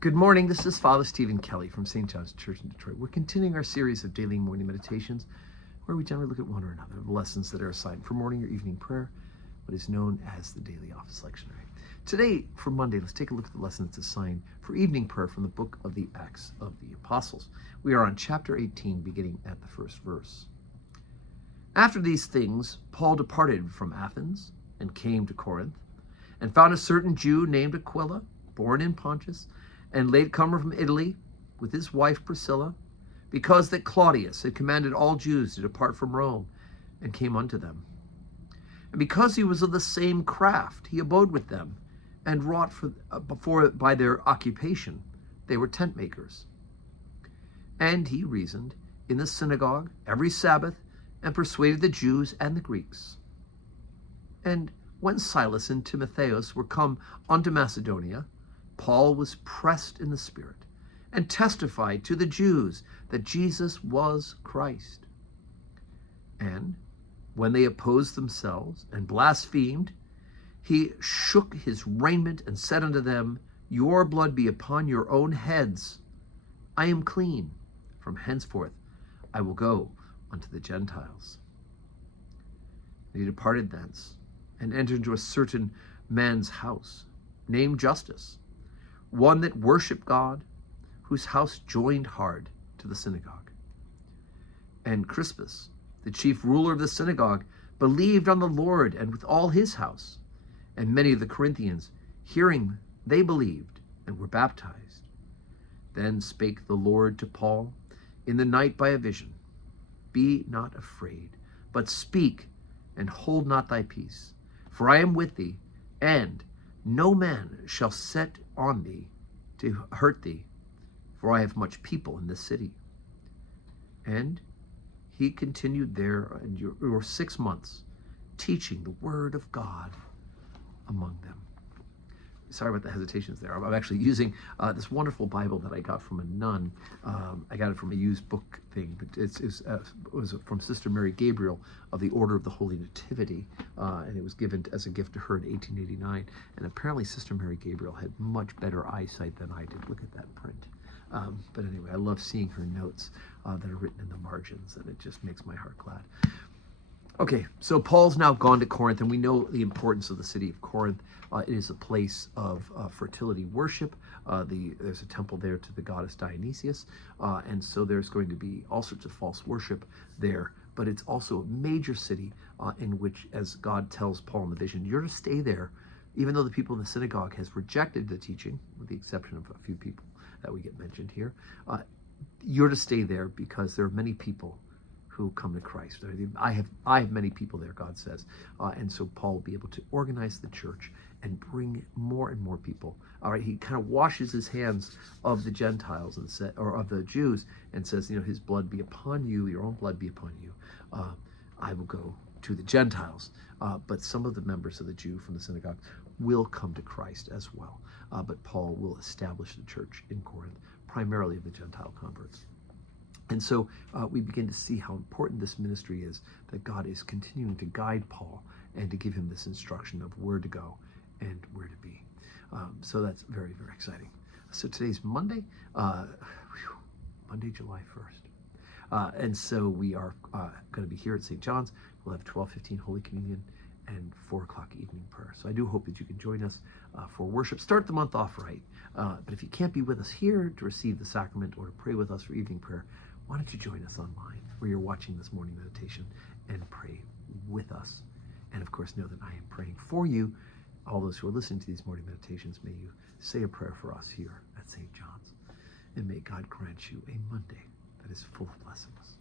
Good morning. This is Father Stephen Kelly from St. John's Church in Detroit. We're continuing our series of daily morning meditations where we generally look at one or another of the lessons that are assigned for morning or evening prayer, what is known as the daily office lectionary. Today, for Monday, let's take a look at the lesson that's assigned for evening prayer from the book of the Acts of the Apostles. We are on chapter 18, beginning at the first verse. After these things, Paul departed from Athens and came to Corinth, and found a certain Jew named Aquila, born in Pontus, and latecomer from Italy, with his wife Priscilla, because that Claudius had commanded all Jews to depart from Rome, and came unto them. And because he was of the same craft, he abode with them, and wrought by their occupation. They were tent makers. And he reasoned in the synagogue every Sabbath, and persuaded the Jews and the Greeks. And when Silas and Timotheus were come unto Macedonia, Paul was pressed in the Spirit, and testified to the Jews that Jesus was Christ. And when they opposed themselves and blasphemed, he shook his raiment and said unto them, Your blood be upon your own heads. I am clean. From henceforth I will go unto the Gentiles. And he departed thence, and entered into a certain man's house, named Justus, one that worshipped God, whose house joined hard to the synagogue. And Crispus, the chief ruler of the synagogue, believed on the Lord, and with all his house. And many of the Corinthians, hearing, they believed, and were baptized. Then spake the Lord to Paul in the night by a vision, Be not afraid, but speak, and hold not thy peace. For I am with thee, and no man shall set on thee to hurt thee, for I have much people in this city. And he continued there 6 months, teaching the word of God among them. Sorry about the hesitations there. I'm actually using this wonderful Bible that I got from a nun. I got it from a used book thing, but it was from Sister Mary Gabriel of the Order of the Holy Nativity, and it was given as a gift to her in 1889. And apparently Sister Mary Gabriel had much better eyesight than I did. Look at that print. But anyway, I love seeing her notes that are written in the margins, and it just makes my heart glad. Okay, so Paul's now gone to Corinth, and we know the importance of the city of Corinth. It is a place of fertility worship. There's a temple there to the goddess Dionysius, and so there's going to be all sorts of false worship there. But it's also a major city in which, as God tells Paul in the vision, you're to stay there, even though the people in the synagogue has rejected the teaching, with the exception of a few people that we get mentioned here. You're to stay there because there are many people who come to Christ. I have many people there, God says. And so Paul will be able to organize the church and bring more and more people. All right, he kind of washes his hands of the Gentiles or of the Jews and says, his blood be upon you, your own blood be upon you. I will go to the Gentiles. But some of the members of the Jew from the synagogue will come to Christ as well. But Paul will establish the church in Corinth, primarily of the Gentile converts. And so we begin to see how important this ministry is, that God is continuing to guide Paul and to give him this instruction of where to go and where to be. So that's very, very exciting. So today's Monday, Monday, July 1st. And so we are going to be here at St. John's. We'll have 12:15 Holy Communion and 4 o'clock evening prayer. So I do hope that you can join us for worship. Start the month off right. But if you can't be with us here to receive the sacrament or to pray with us for evening prayer, why don't you join us online where you're watching this morning meditation and pray with us. And of course, know that I am praying for you. All those who are listening to these morning meditations, may you say a prayer for us here at St. John's. And may God grant you a Monday that is full of blessings.